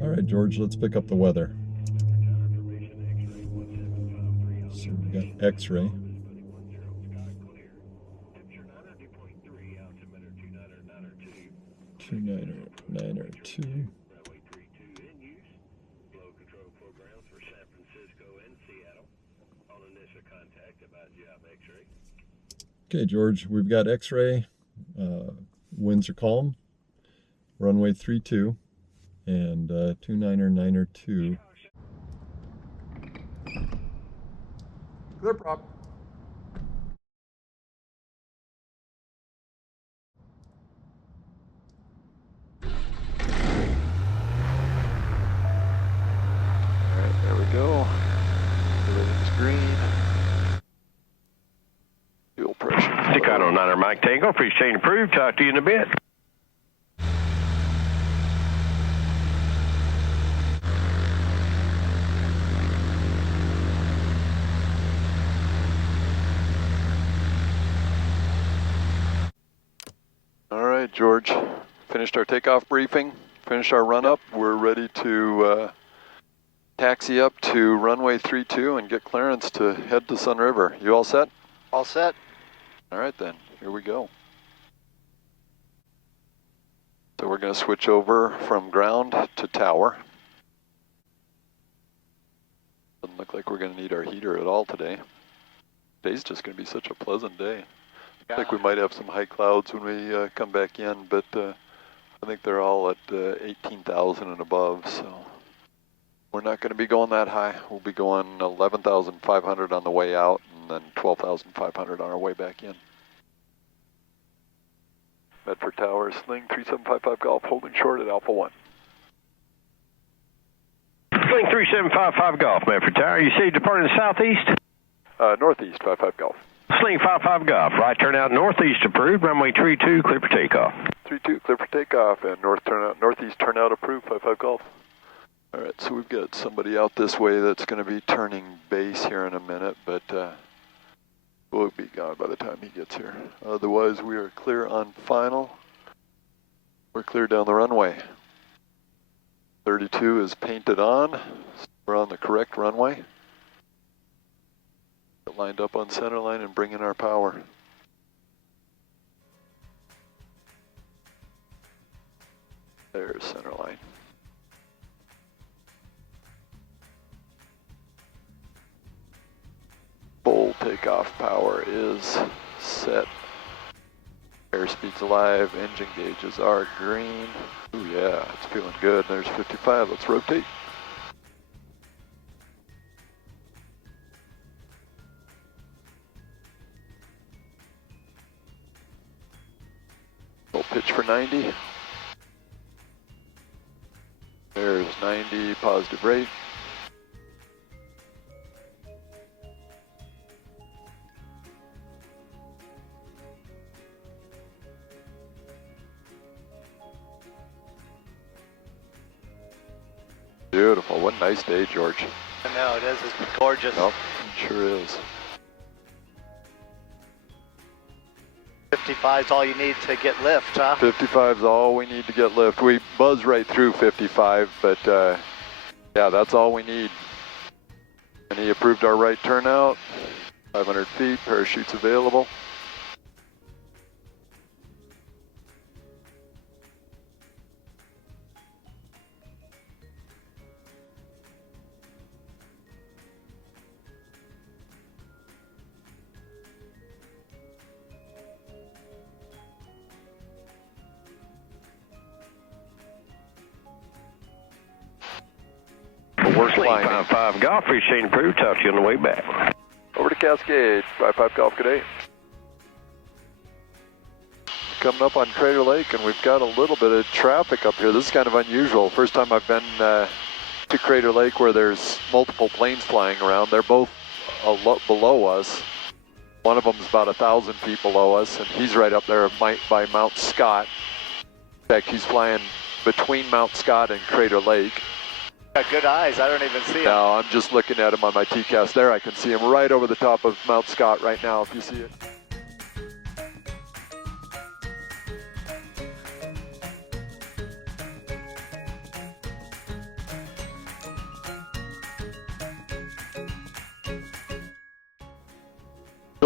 All right, George, let's pick up the weather. So we got X-ray. Two niner two. Okay, George, we've got X-ray. Winds are calm. Runway 32 and 2992. Clear prop. Alright, there we go. Everything's green. Fuel pressure. Staccato 9er Mike Tango, appreciate approved. Talk to you in a bit. Alright, George. Finished our takeoff briefing. Finished our run up. We're ready to taxi up to runway 32 and get clearance to head to Sunriver. You all set? All set. Alright then, here we go. So we're going to switch over from ground to tower. Doesn't look like we're going to need our heater at all today. Today's just going to be such a pleasant day. I think we might have some high clouds when we come back in, but I think they're all at 18,000 and above, so we're not going to be going that high. We'll be going 11,500 on the way out and then 12,500 on our way back in. Medford Tower, Sling 3755 Golf, holding short at Alpha 1. Sling 3755 Golf, Medford Tower. You see departing southeast? Northeast 55 Golf. Sling 55 Golf. Right turnout northeast approved. Runway 32, clear for takeoff. 32, clear for takeoff, and northeast turnout approved, 55 Golf. All right, so we've got somebody out this way that's going to be turning base here in a minute, but we'll be gone by the time he gets here. Otherwise, we are clear on final. We're clear down the runway. 32 is painted on. So we're on the correct runway. Lined up on center line and bring in our power. There's center line. Full takeoff power is set. Airspeed's alive, engine gauges are green. Ooh yeah, it's feeling good. There's 55, let's rotate. Full pitch for 90. There's 90, positive rate. Beautiful, what a nice day, George. I know, it is. It's gorgeous. Yep, it sure is. 55 is all you need to get lift, huh? 55 is all we need to get lift. We buzz right through 55, but yeah, that's all we need. And he approved our right turnout. 500 feet, parachutes available. We're Sling flying. 55 Golf, appreciate approved. Talk to you on the way back. Over to Cascade, 55 Golf, good day. Coming up on Crater Lake, and we've got a little bit of traffic up here. This is kind of unusual. First time I've been to Crater Lake where there's multiple planes flying around. They're both a lot below us. One of them's about 1,000 feet below us, and he's right up there by Mount Scott. In fact, he's flying between Mount Scott and Crater Lake. Got good eyes. I don't even see him. No, I'm just looking at him on my TCAS there. I can see him right over the top of Mount Scott right now, if you see it.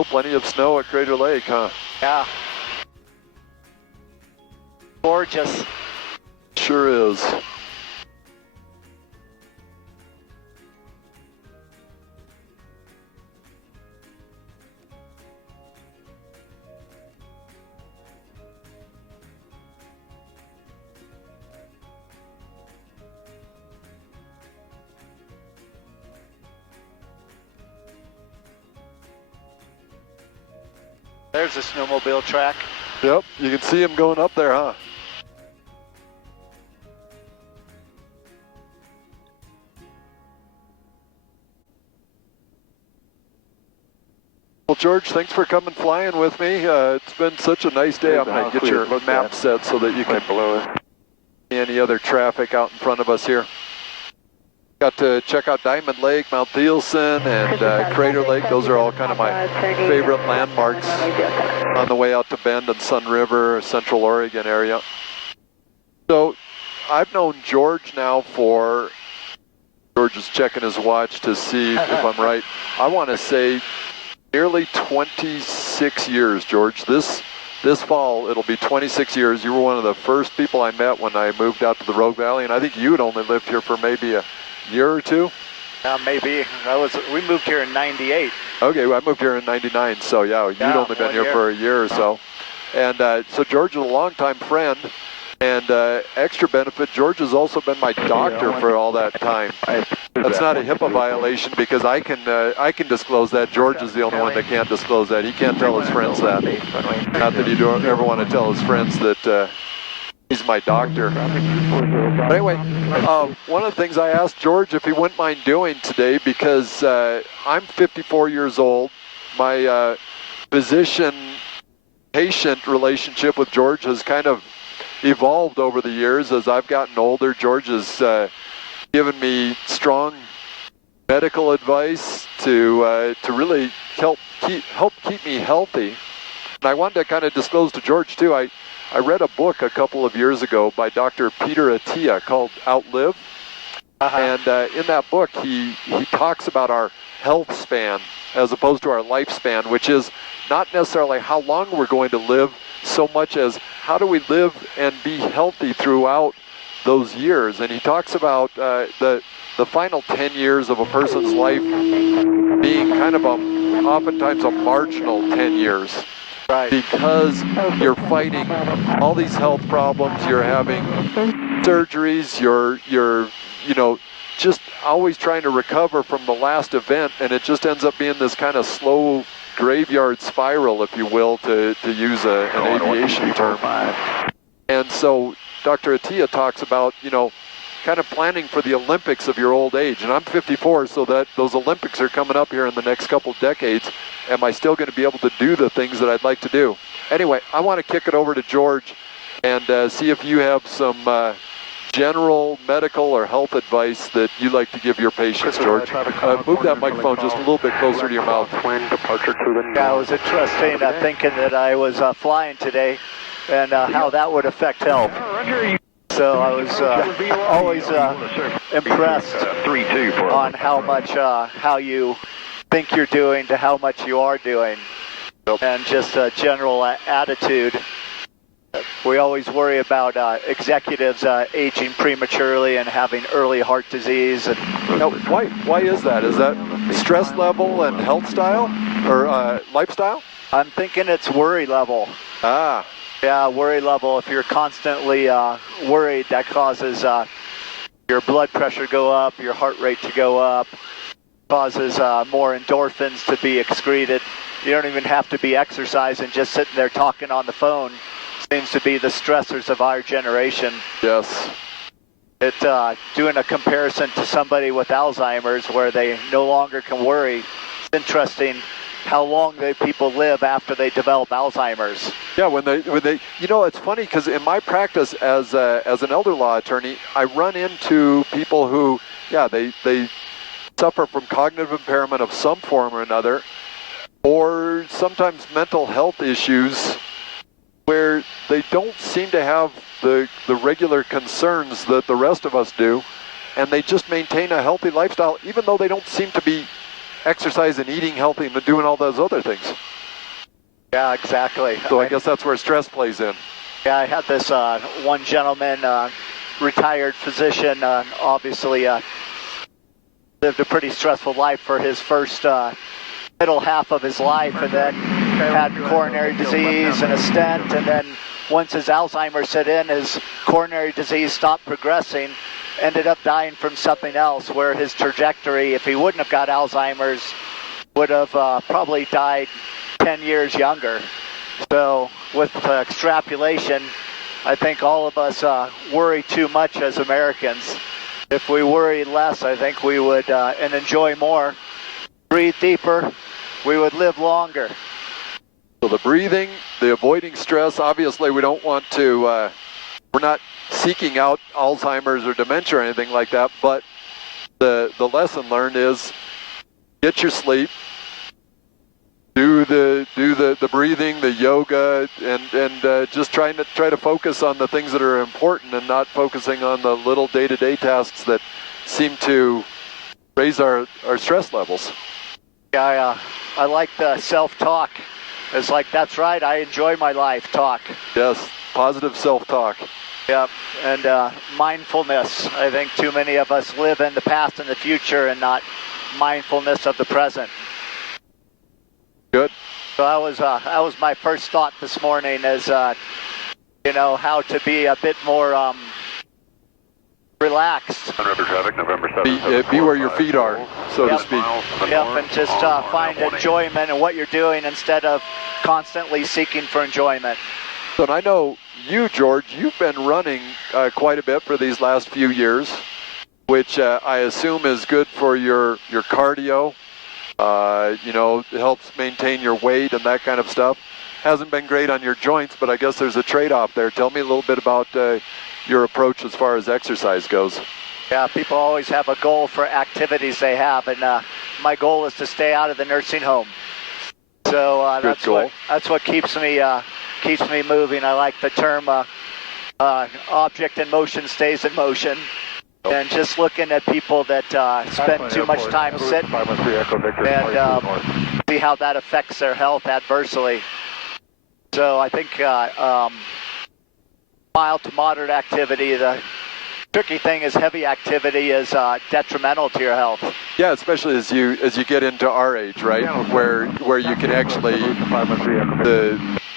Still plenty of snow at Crater Lake, huh? Yeah. Gorgeous. Sure is. There's a snowmobile track. Yep, you can see him going up there, huh? Well, George, thanks for coming flying with me. It's been such a nice day. I'm going to get your map set so that you can see any other traffic out in front of us here. Got to check out Diamond Lake, Mount Thielsen, and Crater Lake. Those are all kind of my favorite landmarks on the way out to Bend and Sunriver, Central Oregon area. So I've known George now for, George is checking his watch to see if I'm right. I want to say nearly 26 years, George. This fall, it'll be 26 years. You were one of the first people I met when I moved out to the Rogue Valley, and I think you had only lived here for maybe a year or two? Maybe. We moved here in 98. Okay, well, I moved here in 99, so yeah, you'd only been here for a year or so. And so George is a longtime friend, and extra benefit, George has also been my doctor for all that time. That's not a HIPAA violation because I can disclose that. George is the only one that can't disclose that. He can't tell his friends that. Not that he don't ever want to tell his friends that he's my doctor. But anyway, one of the things I asked George if he wouldn't mind doing today, because I'm 54 years old, my physician-patient relationship with George has kind of evolved over the years as I've gotten older. George has given me strong medical advice to really help keep me healthy. And I wanted to kind of disclose to George too, I read a book a couple of years ago by Dr. Peter Attia called Outlive. And in that book, he talks about our health span as opposed to our lifespan, which is not necessarily how long we're going to live so much as how do we live and be healthy throughout those years. And he talks about the final 10 years of a person's life being kind of oftentimes a marginal 10 years. Right. Because you're fighting all these health problems, you're having surgeries, you're just always trying to recover from the last event, and it just ends up being this kind of slow graveyard spiral, if you will, to use an aviation term. And so Dr. Attia talks about, kind of planning for the Olympics of your old age. And I'm 54, so that those Olympics are coming up here in the next couple decades. Am I still going to be able to do the things that I'd like to do? Anyway, I want to kick it over to George and see if you have some general medical or health advice that you like to give your patients, George. Move that microphone just a little bit closer to your mouth. Yeah, it was interesting thinking that I was flying today and how that would affect health. So I was always impressed on how you think you're doing to how much you are doing, and just a general attitude. We always worry about executives aging prematurely and having early heart disease. And why is that? Is that stress level and health style or lifestyle? I'm thinking it's worry level. Ah. Yeah, worry level. If you're constantly worried, that causes your blood pressure go up, your heart rate to go up, causes more endorphins to be excreted. You don't even have to be exercising, just sitting there talking on the phone seems to be the stressors of our generation. Yes. Doing a comparison to somebody with Alzheimer's where they no longer can worry. It's interesting how long people live after they develop Alzheimer's. Yeah, when they it's funny because in my practice as an elder law attorney, I run into people who, they suffer from cognitive impairment of some form or another, or sometimes mental health issues where they don't seem to have the regular concerns that the rest of us do, and they just maintain a healthy lifestyle, even though they don't seem to be exercise and eating healthy and doing all those other things. Yeah, exactly. So I guess that's where stress plays in. Yeah, I had this one gentleman, retired physician, obviously lived a pretty stressful life for his first middle half of his life, and then had coronary disease and a stent, and then once his Alzheimer's set in, his coronary disease stopped progressing, ended up dying from something else, where his trajectory, if he wouldn't have got Alzheimer's, would have probably died 10 years younger. So with extrapolation, I think all of us worry too much as Americans. If we worried less, I think we would, and enjoy more, breathe deeper, we would live longer. So the breathing, the avoiding stress, obviously we don't want to, we're not seeking out Alzheimer's or dementia or anything like that, but the lesson learned is get your sleep, do the breathing, the yoga, and just try to focus on the things that are important and not focusing on the little day-to-day tasks that seem to raise our stress levels. Yeah, I like the self-talk. It's like, that's right, I enjoy my life talk. Yes, positive self-talk. Yep, and mindfulness. I think too many of us live in the past and the future and not mindfulness of the present. Good. So that was my first thought this morning, is how to be a bit more relaxed. Sunriver traffic, November 7th. Be where your feet are, so to speak. Yep, and just find enjoyment in what you're doing instead of constantly seeking for enjoyment. So I know you, George, you've been running quite a bit for these last few years, which I assume is good for your cardio. It helps maintain your weight and that kind of stuff. Hasn't been great on your joints, but I guess there's a trade-off there. Tell me a little bit about your approach as far as exercise goes. Yeah, people always have a goal for activities they have, and my goal is to stay out of the nursing home. So that's what keeps me moving. I like the term object in motion stays in motion. And just looking at people that spend too much time sitting and see how that affects their health adversely. So I think mild to moderate activity, the tricky thing is heavy activity is detrimental to your health. Yeah, especially as you get into our age, right? Where you can actually,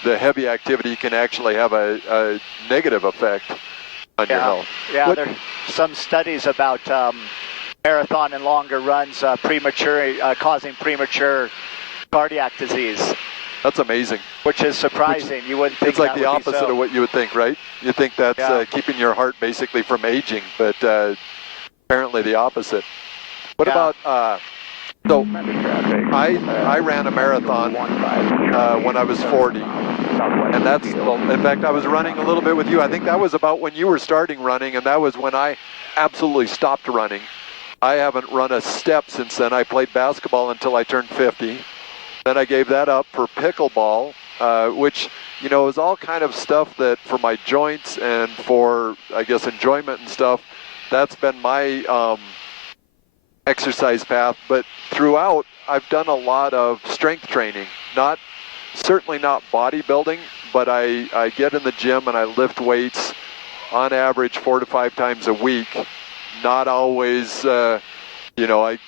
the heavy activity can actually have a negative effect on your health. Yeah, there are some studies about marathon and longer runs causing premature cardiac disease. That's amazing. Which is surprising. You wouldn't think it's like that the would be opposite so. of what you would think, right? You think that's keeping your heart basically from aging, but apparently the opposite. What about, so I ran a marathon when I was 40. And that's, in fact, I was running a little bit with you. I think that was about when you were starting running, and that was when I absolutely stopped running. I haven't run a step since then. I played basketball until I turned 50. Then I gave that up for pickleball, which, is all kind of stuff that for my joints and for, I guess, enjoyment and stuff, that's been my exercise path. But throughout, I've done a lot of strength training, certainly not bodybuilding, but I get in the gym and I lift weights on average 4 to 5 times a week. Not always,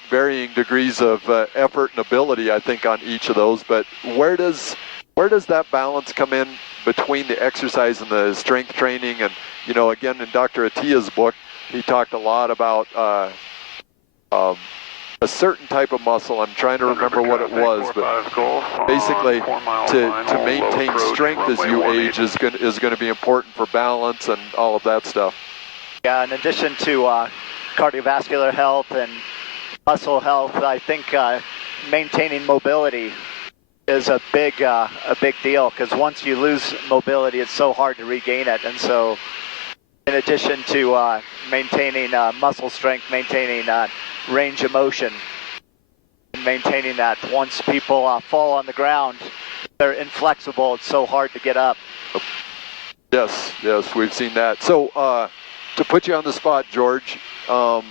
varying degrees of effort and ability, I think, on each of those. But where does that balance come in between the exercise and the strength training? And, again, in Dr. Attia's book, he talked a lot about a certain type of muscle. I'm trying to remember what it was, but basically to maintain strength as you age is going to be important for balance and all of that stuff. Yeah, in addition to cardiovascular health and muscle health, I think maintaining mobility is a big deal, because once you lose mobility, it's so hard to regain it. And so, in addition to maintaining muscle strength, maintaining range of motion, and maintaining that, once people fall on the ground, they're inflexible. It's so hard to get up. Yes, we've seen that. So to put you on the spot, George, a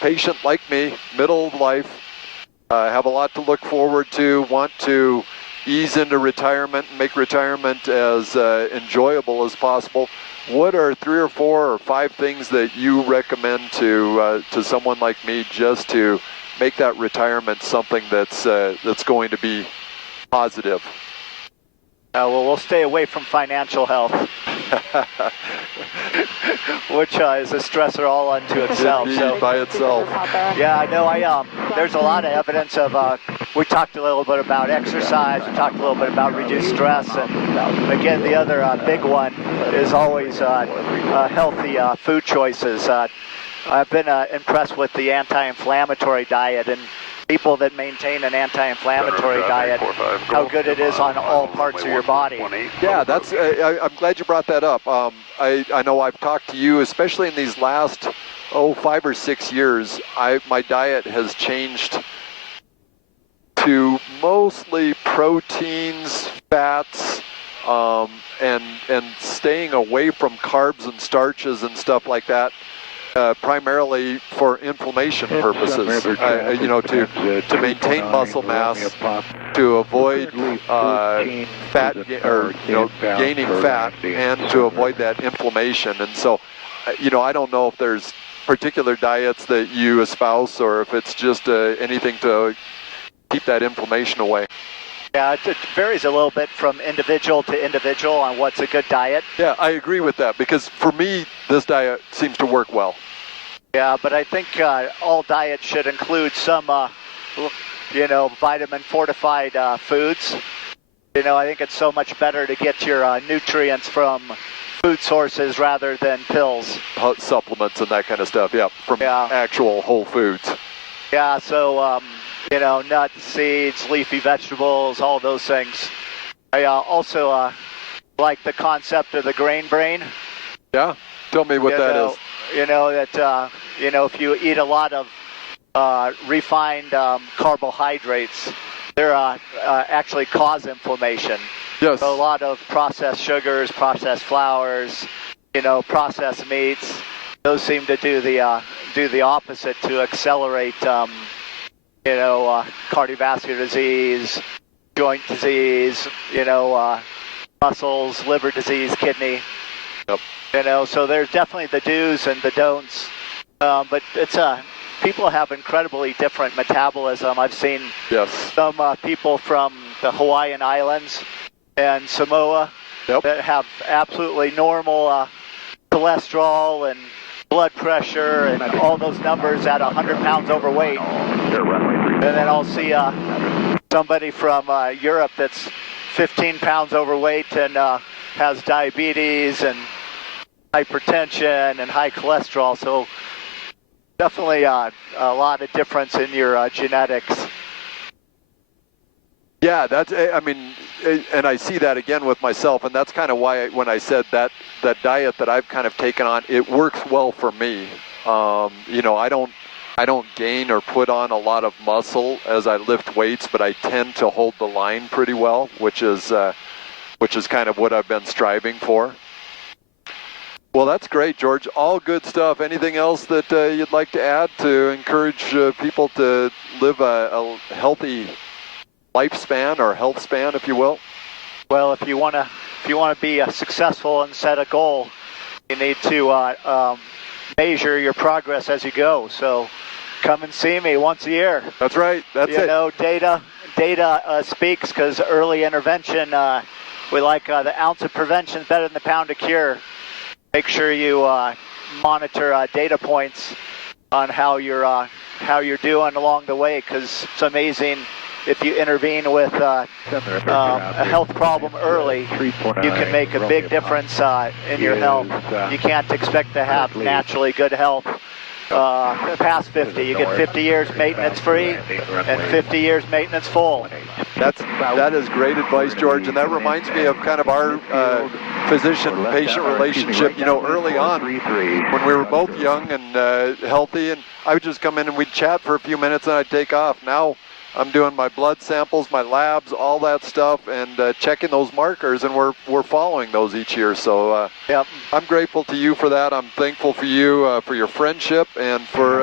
patient like me, middle of life, have a lot to look forward to, want to ease into retirement, make retirement as enjoyable as possible, what are 3 or 4 or 5 things that you recommend to someone like me just to make that retirement something that's going to be positive? Well, we'll stay away from financial health, which is a stressor all unto itself. So by itself. Yeah, no, there's a lot of evidence of, we talked a little bit about exercise, we talked a little bit about reduced stress, and again, the other big one is always healthy food choices. I've been impressed with the anti-inflammatory diet, and people that maintain an anti-inflammatory diet, how good it is on all parts of your body. Yeah, that's. I'm glad you brought that up. I know I've talked to you, especially in these last 5 or 6 years. My diet has changed to mostly proteins, fats, and staying away from carbs and starches and stuff like that. Primarily for inflammation purposes, to maintain muscle mass, to avoid fat or gaining fat, and to avoid that inflammation. And so, I don't know if there's particular diets that you espouse, or if it's just anything to keep that inflammation away. Yeah, it varies a little bit from individual to individual on what's a good diet. Yeah, I agree with that, because for me, this diet seems to work well. Yeah, but I think all diets should include some, vitamin fortified foods. I think it's so much better to get your nutrients from food sources rather than pills. Supplements and that kind of stuff, from actual whole foods. Yeah, so, nuts, seeds, leafy vegetables, all those things. I also like the concept of the grain brain. Yeah, tell me what that is. If you eat a lot of refined carbohydrates, they're actually cause inflammation. Yes. So a lot of processed sugars, processed flours, processed meats, those seem to do the opposite, to accelerate cardiovascular disease, joint disease, muscles, liver disease, kidney. Yep. So there's definitely the do's and the don'ts, but it's people have incredibly different metabolism. I've seen some people from the Hawaiian Islands and Samoa that have absolutely normal cholesterol and blood pressure and all those numbers at 100 pounds overweight. And then I'll see somebody from Europe that's 15 pounds overweight and has diabetes and hypertension and high cholesterol. So definitely a lot of difference in your genetics. Yeah, and I see that again with myself, and that's kind of why when I said that diet that I've kind of taken on, it works well for me. I don't gain or put on a lot of muscle as I lift weights, but I tend to hold the line pretty well, which is kind of what I've been striving for. Well, that's great, George. All good stuff. Anything else that you'd like to add to encourage people to live a healthy lifespan or health span, if you will? Well, if you want to be successful and set a goal, you need to measure your progress as you go. So come and see me once a year. That's right. That's it. Data speaks, because early intervention, we like the ounce of prevention is better than the pound of cure. Make sure you monitor data points on how you're doing along the way, because it's amazing. If you intervene with a health problem early, you can make a big difference in your health. You can't expect to have naturally good health past 50. You get 50 years maintenance free and 50 years maintenance full. That is great advice, George, and that reminds me of kind of our physician-patient relationship. Early on, when we were both young and healthy, and I would just come in and we'd chat for a few minutes and I'd take off. Now I'm doing my blood samples, my labs, all that stuff, and checking those markers, and we're following those each year. So Yep. I'm grateful to you for that. I'm thankful for you for your friendship and for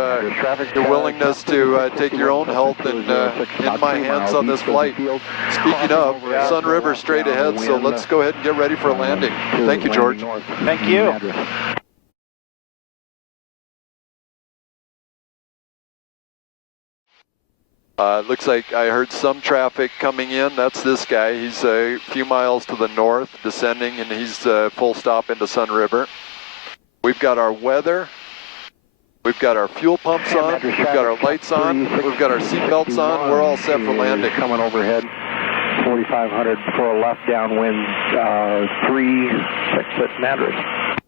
your willingness to take your own health in my hands on this flight. Speaking of, Sunriver straight ahead, so let's go ahead and get ready for a landing. Thank you, George. Thank you. Looks like I heard some traffic coming in. That's this guy. He's a few miles to the north, descending, and he's full stop into Sunriver. We've got our weather. We've got our fuel pumps on. We've got our lights on. We've got our seat belts on. We're all set for landing. Coming overhead, 4,500 for a left downwind, 3-6 at Madras.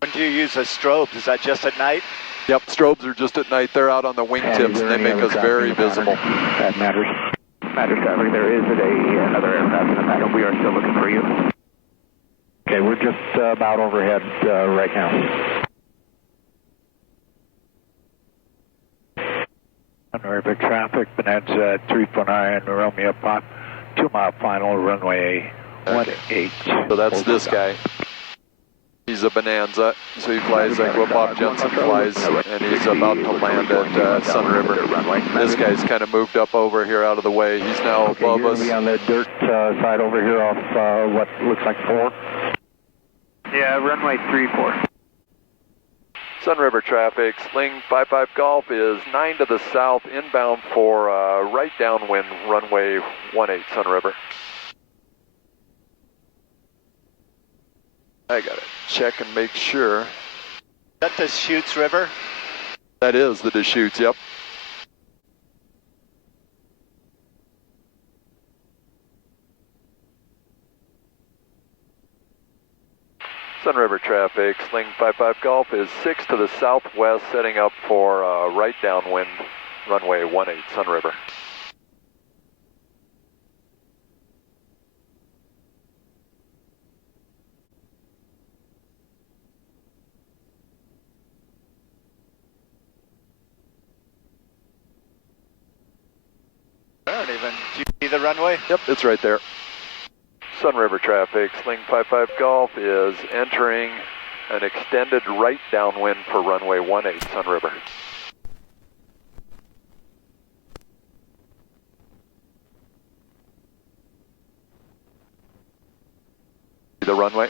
When do you use a strobe? Is that just at night? Yep, strobes are just at night. They're out on the wingtips, and they make us very visible. That matters. Matters traffic. There is another aircraft in the pattern. We are still looking for you. Okay, we're just about overhead right now. Sunriver traffic, Bonanza 349, Romeo Pop, 2 mile final, runway 18. So that's this guy. He's a Bonanza, so he flies like what Bob Jensen flies, and he's about to land at Sunriver. This guy's kind of moved up over here out of the way. He's now above us. Be on the dirt side over here off what looks like 4. Yeah, runway 34. Sunriver traffic, Sling 55 Golf is 9 to the south, inbound for right downwind, runway 18, Sunriver. I gotta check and make sure. Is that the Deschutes River? That is the Deschutes, yep. Sunriver traffic, Sling 55 Golf is 6 to the southwest, setting up for right downwind, runway 18, Sunriver. I don't even. Do you see the runway? Yep, it's right there. Sunriver traffic, Sling 55 Golf is entering an extended right downwind for runway 18, Sunriver. See the runway?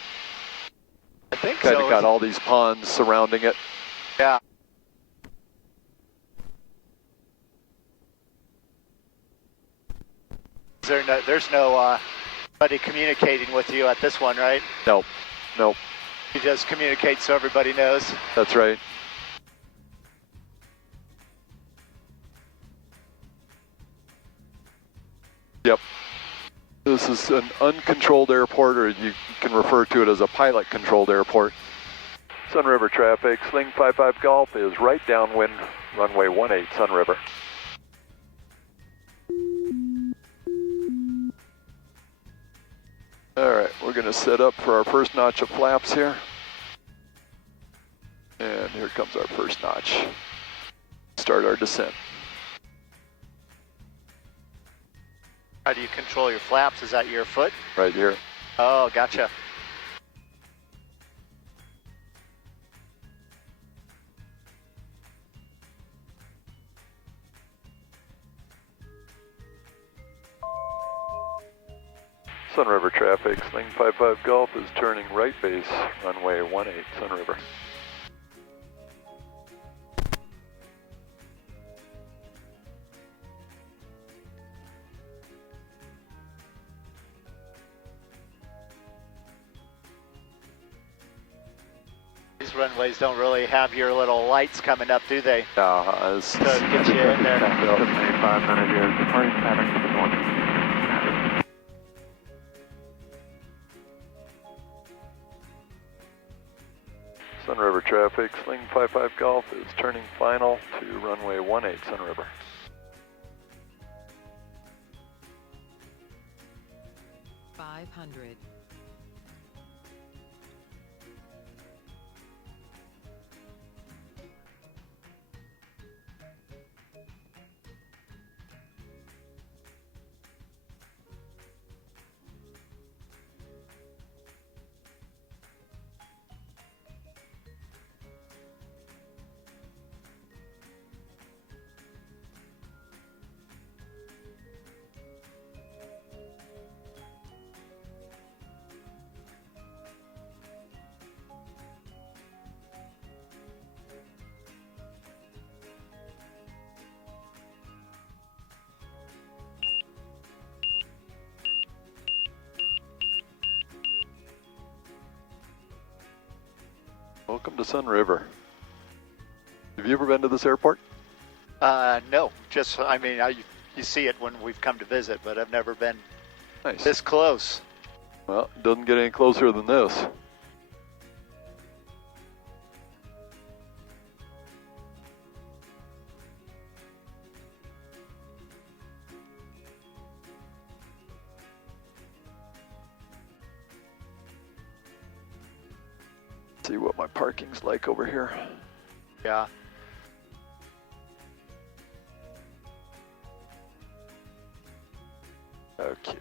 I think Kind so. of got all these ponds surrounding it. Yeah. There's no buddy communicating with you at this one, right? Nope, nope. You just communicate so everybody knows. That's right. Yep. This is an uncontrolled airport, or you can refer to it as a pilot-controlled airport. Sunriver traffic, Sling 55 Golf is right downwind, runway 18, Sunriver. All right, we're going to set up for our first notch of flaps here. And here comes our first notch. Start our descent. How do you control your flaps? Is that your foot? Right here. Oh, gotcha. Sunriver traffic, Sling 55 Golf is turning right base, runway 18, Sunriver. These runways don't really have your little lights coming up, do they? No, To get you in there. 75 minutes here, departing pattern to the north. Sunriver traffic, Sling 55 Golf is turning final to runway 18, Sunriver. $500. Welcome to Sunriver. Have you ever been to this airport? No, just, I mean, you see it when we've come to visit, but I've never been Nice. this close. Well, it doesn't get any closer than this. See what my parking's like over here. Yeah. Okay.